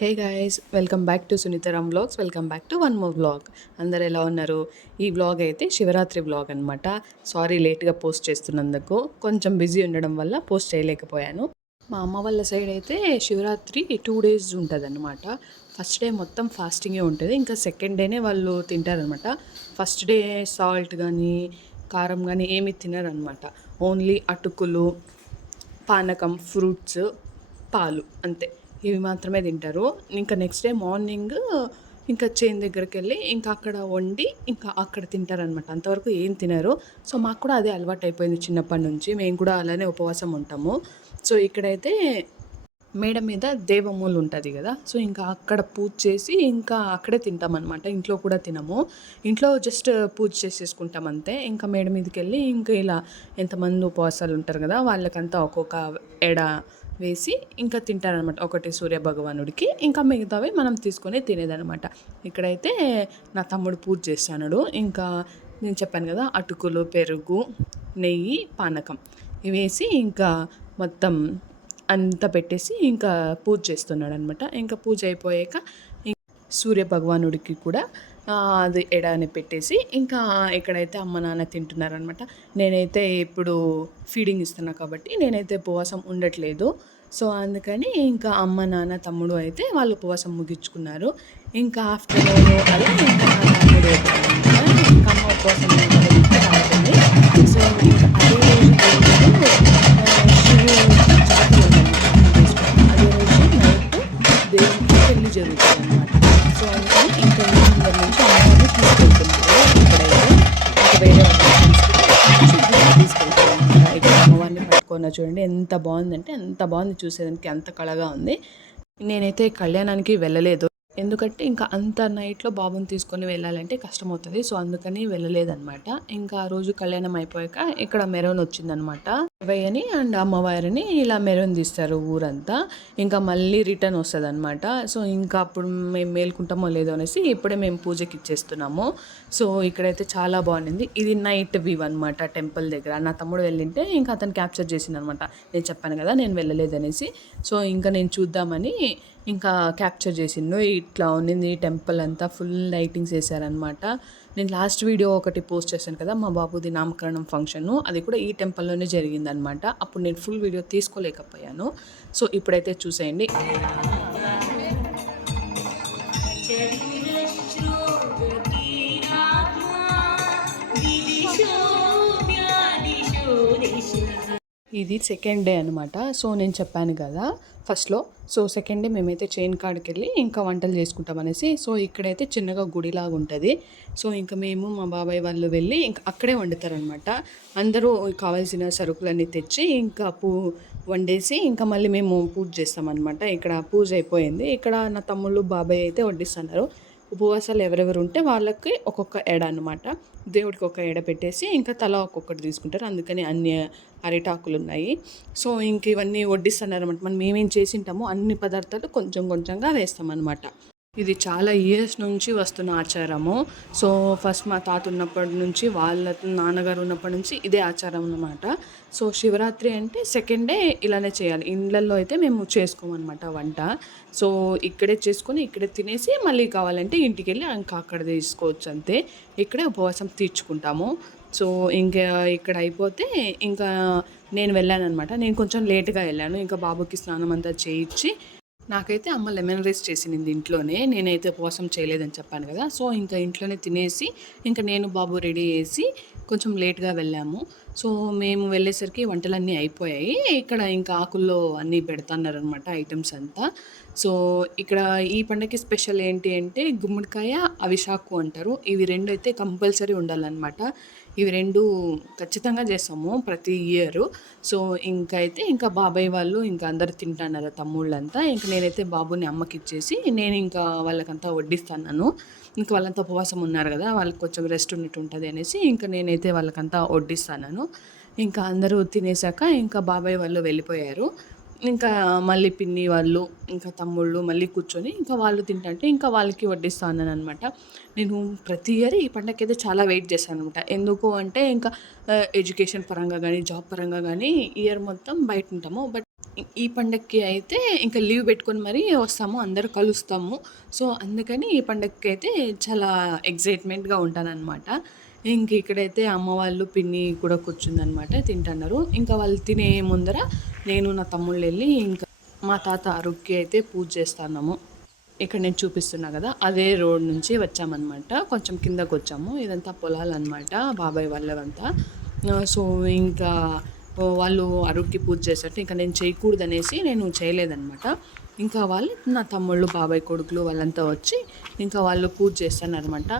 Hey guys, welcome back to Sunitharam vlogs. Welcome back to one more vlog. అందరు ఎలా ఉన్నారు? ఈ వ్లాగ్ అయితే శివరాత్రి వ్లాగ్ అనమాట. సారీ లేట్గా పోస్ట్ చేస్తున్నందుకు, కొంచెం బిజీ ఉండడం వల్ల పోస్ట్ చేయలేకపోయాను. మా అమ్మ వాళ్ళ సైడ్ అయితే శివరాత్రి 2 days ఉంటుంది అనమాట. ఫస్ట్ డే మొత్తం ఫాస్టింగే ఉంటుంది, ఇంకా సెకండ్ డేనే వాళ్ళు తింటారనమాట. ఫస్ట్ డే సాల్ట్ కానీ కారం కానీ ఏమి తినరనమాట. ఓన్లీ అటుకులు, పానకం, ఫ్రూట్స్, పాలు అంతే, ఇవి మాత్రమే తింటారు. ఇంకా నెక్స్ట్ డే మార్నింగ్ ఇంకా చేను దగ్గరికి వెళ్ళి ఇంకా అక్కడ వండి ఇంకా అక్కడ తింటారనమాట. అంతవరకు ఏం తినరు. సో మాకు కూడా అదే అలవాటు అయిపోయింది చిన్నప్పటి నుంచి. మేము కూడా అలానే ఉపవాసం ఉంటాము. సో ఇక్కడైతే మేడ మీద దేవమూలు ఉంటుంది కదా, సో ఇంకా అక్కడ పూజ చేసి ఇంకా అక్కడే తింటామన్నమాట. ఇంట్లో కూడా తినము. ఇంట్లో జస్ట్ పూజ చేసేసుకుంటాం అంతే. ఇంకా మేడ మీదకి వెళ్ళి ఇంకా ఇలా ఎంతమంది ఉపవాసాలు ఉంటారు కదా, వాళ్ళకంతా ఒక్కొక్క ఎడ వేసి ఇంకా తింటారనమాట. ఒకటి సూర్య భగవానుడికి, ఇంకా మిగతావి మనం తీసుకొని తినేదనమాట. ఇక్కడైతే నా తమ్ముడు పూజ చేస్తాడు. ఇంకా నేను చెప్పాను కదా, అటుకులు, పెరుగు, నెయ్యి, పానకం ఇవి వేసి ఇంకా మొత్తం అంతా పెట్టేసి ఇంకా పూజ చేస్తున్నాడు అనమాట. ఇంకా పూజ అయిపోయాక సూర్య భగవానుడికి కూడా అది ఎడాని పెట్టేసి ఇంకా ఇక్కడైతే అమ్మ నాన్న తింటున్నారనమాట. నేనైతే ఇప్పుడు ఫీడింగ్ ఇస్తున్నా కాబట్టి నేనైతే ఉపవాసం ఉండట్లేదు. సో అందుకని ఇంకా అమ్మ నాన్న తమ్ముడు అయితే వాళ్ళు ఉపవాసం ముగించుకున్నారు. ఇంకా ఆఫ్టర్నూన్ అలా ఇంకా నా తమ్ముడు ఇంకా అమ్మ ఉపవాసం రాబోతుంది. సో ఇంకా అదే రోజు శివుడు జాతర ఉందన్నమాట. అదే రోజు నైట్ దేవుడికి పెళ్లి జరుగుతుంది అనమాట. సో అందుకని ఇంకా ఇంటి నుంచి అమ్మవారిని తీసుకెళ్తున్నారు. ఇక్కడైతే ఇంకా వేరే వాళ్ళని తీసుకెళ్తారు అనమాట. ఇక్కడ అమ్మవారిని పట్టుకొని చూడండి ఎంత బాగుందంటే అంత బాగుంది, చూసేదానికి అంత కళగా ఉంది. నేనైతే కళ్యాణానికి వెళ్ళలేదు, ఎందుకంటే ఇంకా అంత నైట్లో బాబుని తీసుకొని వెళ్ళాలంటే కష్టమవుతుంది. సో అందుకని వెళ్ళలేదన్నమాట. ఇంకా ఆ రోజు కళ్యాణం అయిపోయాక ఇక్కడ మెరవన్ వచ్చిందనమాట. శివయ్యని అండ్ అమ్మవారిని ఇలా మెరవన్ తీస్తారు ఊరంతా. ఇంకా మళ్ళీ రిటర్న్ వస్తుంది అనమాట. సో ఇంకా అప్పుడు మేము మేల్కుంటామో లేదో అనేసి ఇప్పుడే మేము పూజకి ఇచ్చేస్తున్నాము. సో ఇక్కడైతే చాలా బాగుంది. ఇది నైట్ వ్యూ అనమాట టెంపుల్ దగ్గర. నా తమ్ముడు వెళ్ళింటే ఇంకా అతను క్యాప్చర్ చేసిందనమాట. నేను చెప్పాను కదా నేను వెళ్ళలేదనేసి. సో ఇంకా నేను చూద్దామని ఇంకా క్యాప్చర్ చేసిండు. ఇట్లా ఉన్నింది టెంపుల్ అంతా, ఫుల్ లైటింగ్స్ వేసారనమాట. నేను లాస్ట్ వీడియో ఒకటి పోస్ట్ చేశాను కదా, మా బాబుది నామకరణం ఫంక్షన్, అది కూడా ఈ టెంపుల్లోనే జరిగిందనమాట. అప్పుడు నేను ఫుల్ వీడియో తీసుకోలేకపోయాను. సో ఇప్పుడైతే చూసేయండి. ఇది సెకండ్ డే అనమాట. సో నేను చెప్పాను కదా ఫస్ట్లో. సో సెకండ్ డే మేమైతే చైన్ కాడికి వెళ్ళి ఇంకా వంటలు చేసుకుంటాం అనేసి. సో ఇక్కడైతే చిన్నగా గుడిలాగా ఉంటుంది. సో ఇంకా మేము మా బాబాయ్ వాళ్ళు వెళ్ళి ఇంకా అక్కడే వండుతారనమాట. అందరూ కావాల్సిన సరుకులన్నీ తెచ్చి ఇంకా వండేసి ఇంకా మళ్ళీ మేము పూజ చేస్తామన్నమాట. ఇక్కడ పూజ అయిపోయింది. ఇక్కడ నా తమ్ముళ్ళు బాబాయ్ అయితే వడ్డిస్తున్నారు. ఉపవాసాలు ఎవరెవరు ఉంటే వాళ్ళకి ఒక్కొక్క ఎడ అనమాట. దేవుడికి ఒక ఎడ పెట్టేసి ఇంకా తల ఒక్కొక్కటి తీసుకుంటారు. అందుకని అన్ని అరిటాకులు ఉన్నాయి. సో ఇంక ఇవన్నీ వడ్డిస్తున్నారు అనమాట. మనం ఏమేం చేసి ఉంటామో అన్ని పదార్థాలు కొంచెం కొంచెంగా వేస్తామన్నమాట. ఇది చాలా ఇయర్స్ నుంచి వస్తున్న ఆచారము. సో ఫస్ట్ మా తాత ఉన్నప్పటి నుంచి, వాళ్ళ నాన్నగారు ఉన్నప్పటి నుంచి ఇదే ఆచారం అన్నమాట. సో శివరాత్రి అంటే సెకండ్ డే ఇలానే చేయాలి. ఇండ్లల్లో అయితే మేము చేసుకోమన్నమాట వంట. సో ఇక్కడే చేసుకొని ఇక్కడే తినేసి మళ్ళీ కావాలంటే ఇంటికి వెళ్ళి ఇంకా అక్కడ తీసుకోవచ్చు అంతే. ఇక్కడే ఉపవాసం తీర్చుకుంటాము. సో ఇంకా ఇక్కడ అయిపోతే ఇంకా నేను వెళ్ళాను అనమాట. నేను కొంచెం లేట్గా వెళ్ళాను. ఇంకా బాబుకి స్నానం అంతా చేయించి, నాకైతే అమ్మ లెమన్ రైస్ చేసింది ఇంట్లోనే. నేనైతే ఉపవాసం చేయలేదని చెప్పాను కదా. సో ఇంకా ఇంట్లోనే తినేసి ఇంకా నేను బాబు రెడీ చేసి కొంచెం లేట్గా వెళ్ళాము. సో మేము వెళ్ళేసరికి వంటలన్నీ అయిపోయాయి. ఇక్కడ ఇంకా ఆకుల్లో అన్నీ పెడుతున్నారనమాట ఐటమ్స్ అంతా. సో ఇక్కడ ఈ పండగకి స్పెషల్ ఏంటి అంటే గుమ్మడికాయ, అవిశాకు అంటారు. ఇవి రెండు అయితే కంపల్సరీ ఉండాలన్నమాట. ఇవి రెండు ఖచ్చితంగా చేస్తాము ప్రతి ఇయర్. సో ఇంకైతే ఇంకా బాబాయ్ వాళ్ళు ఇంకా అందరు తింటున్నారు తమ్ముళ్ళంతా. ఇంకా నేనైతే బాబుని అమ్మకి ఇచ్చేసి నేను ఇంకా వాళ్ళకంతా వడ్డిస్తాను. ఇంకా వాళ్ళంతా ఉపవాసం ఉన్నారు కదా, వాళ్ళకి కొంచెం రెస్ట్ ఉన్నట్టు ఉంటుంది అనేసి ఇంకా నేనైతే వాళ్ళకంతా వడ్డిస్తాను. ఇంకా అందరూ తినేసాక ఇంకా బాబాయ్ వాళ్ళు వెళ్ళిపోయారు. ఇంకా మళ్ళీ పిన్ని వాళ్ళు ఇంకా తమ్ముళ్ళు మళ్ళీ కూర్చొని ఇంకా వాళ్ళు తింటుంటే ఇంకా వాళ్ళకి వడ్డిస్తాను అనమాట. నేను ప్రతి ఇయర్ ఈ పండగకి అయితే చాలా వెయిట్ చేస్తాను అనమాట. ఎందుకు అంటే ఇంకా ఎడ్యుకేషన్ పరంగా కానీ జాబ్ పరంగా కానీ ఇయర్ మొత్తం బయట ఉంటాము. బట్ ఈ పండగకి అయితే ఇంకా లీవ్ పెట్టుకొని మరీ వస్తాము. అందరూ కలుస్తాము. సో, అందుకని ఈ పండగకి అయితే చాలా ఎక్సైట్‌మెంట్‌గా ఉంటాననమాట. ఇంక ఇక్కడైతే అమ్మ వాళ్ళు, పిన్ని కూడా కూర్చుందనమాట తింటన్నారు. ఇంకా వాళ్ళు తినే ముందర నేను, నా తమ్ముళ్ళెళ్ళి ఇంకా మా తాత అరుక్కి అయితే పూజ చేస్తన్నాము. ఇక్కడ నేను చూపిస్తున్నా గదా! అదే రోడ్ నుంచి వచ్చామనమాట. కొంచెం కిందకొచ్చాము. ఇదంతా పొలాలనమాట బాబాయ్ వాళ్ళవంతా. సో, ఇంకా వాళ్ళు అరుక్కి పూజ చేశారు. ఇంకా నేను చేయకూడదనేసి నేను చేయలేదనమాట. ఇంకా వాళ్ళు నా తమ్ముళ్ళు, బాబాయ్ కొడుకులు వాళ్ళంతా వచ్చి ఇంకా వాళ్ళు పూజ చేస్తారనమాట.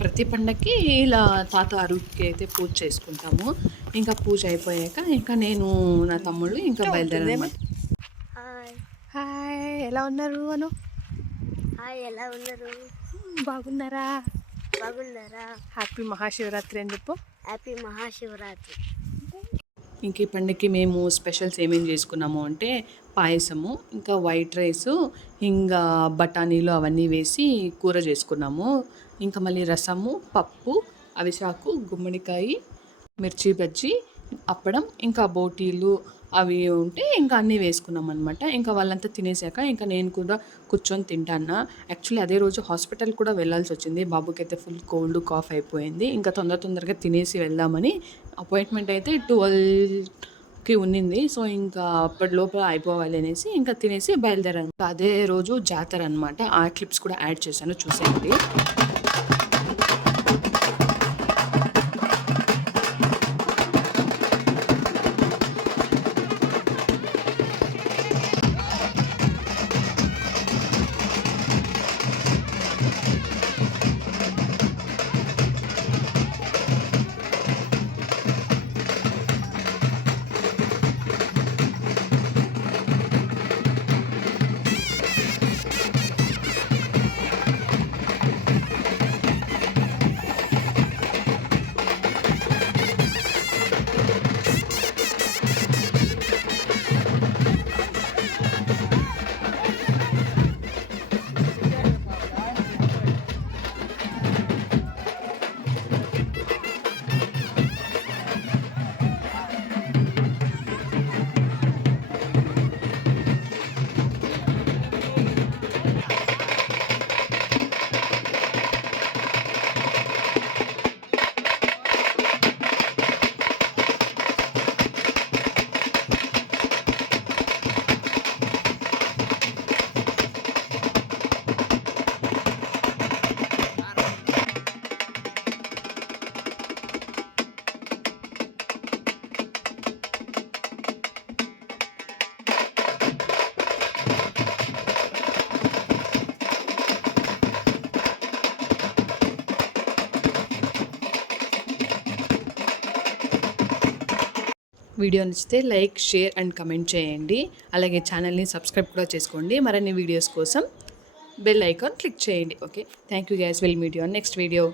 ప్రతి పండక్కి ఇలా తాత అరుక్కి అయితే పూజ చేసుకుంటాము. ఇంకా పూజ అయిపోయాక ఇంకా నేను, నా తమ్ముళ్ళు ఇంకా బయలుదేరామనమాట. Hi hi! ఎలా ఉన్నారు అను? హాయ్ ఎలా ఉన్నారు? బాగున్నారా? బాగున్నారా? హ్యాపీ మహాశివరాత్రి అని చెప్పు. హ్యాపీ మహాశివరాత్రి. ఇంక ఈ పండగకి మేము స్పెషల్స్ ఏమేమి చేసుకున్నాము అంటే పాయసము, ఇంకా వైట్ రైసు, ఇంకా బఠానీలు అవన్నీ వేసి కూర చేసుకున్నాము. ఇంకా మళ్ళీ రసము, పప్పు, అవిసాకు, గుమ్మడికాయ, మిర్చి బజ్జీ, అప్పడం, ఇంకా బోటీలు అవి ఉంటే ఇంకా అన్నీ వేసుకున్నాం అనమాట. ఇంకా వాళ్ళంతా తినేసాక ఇంకా నేను కూడా కూర్చొని తింటాను. యాక్చువల్లీ అదే రోజు హాస్పిటల్ కూడా వెళ్ళాల్సి వచ్చింది. బాబుకైతే ఫుల్ కోల్డ్ కాఫ్ అయిపోయింది. ఇంకా తొందరగా తినేసి వెళ్దామని అపాయింట్మెంట్ అయితే 12కి ఉన్నింది. సో, ఇంకా అప్పటి లోపల అయిపోవాలి అనేసి ఇంకా తినేసి బయలుదేరాను. అదే రోజు జాతర అనమాట. ఆ క్లిప్స్ కూడా యాడ్ చేశాను, చూసేయండి. వీడియో నచ్చితే లైక్, షేర్ అండ్ కమెంట్ చేయండి. అలాగే ఛానల్ని సబ్స్క్రైబ్ కూడా చేసుకోండి. మరిన్ని వీడియోస్ కోసం బెల్ ఐకాన్ క్లిక్ చేయండి. Okay, thank you guys. Will meet you on next video.